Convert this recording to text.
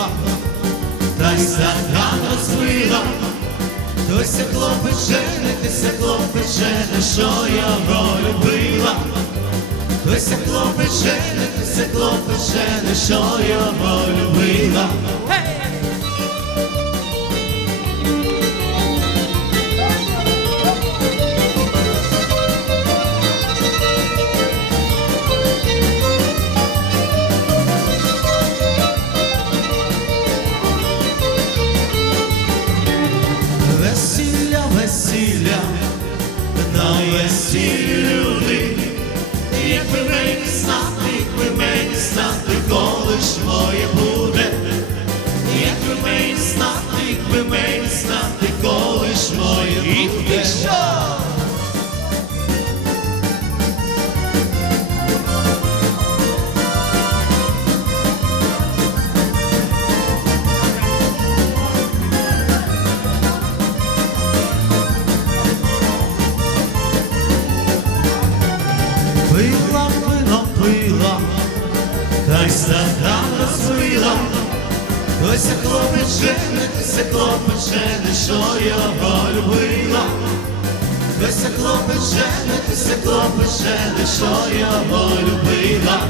пила, та й стакан розбила. Хтось хлопець женитися, хлопець жене, що його любила. Хтось хлопець женитися, хлопець жене, що його любила. Весілля, на весіллі люди, якби мені знати, якби мені знати, коли ж моє буде, якби мені знати, якби мені знати, коли ж моє буде. Розбила. Хтось хлопець жене, хтось хлопець жене, що його любила. ось хлопець жене, це хлопець жене, що його любила.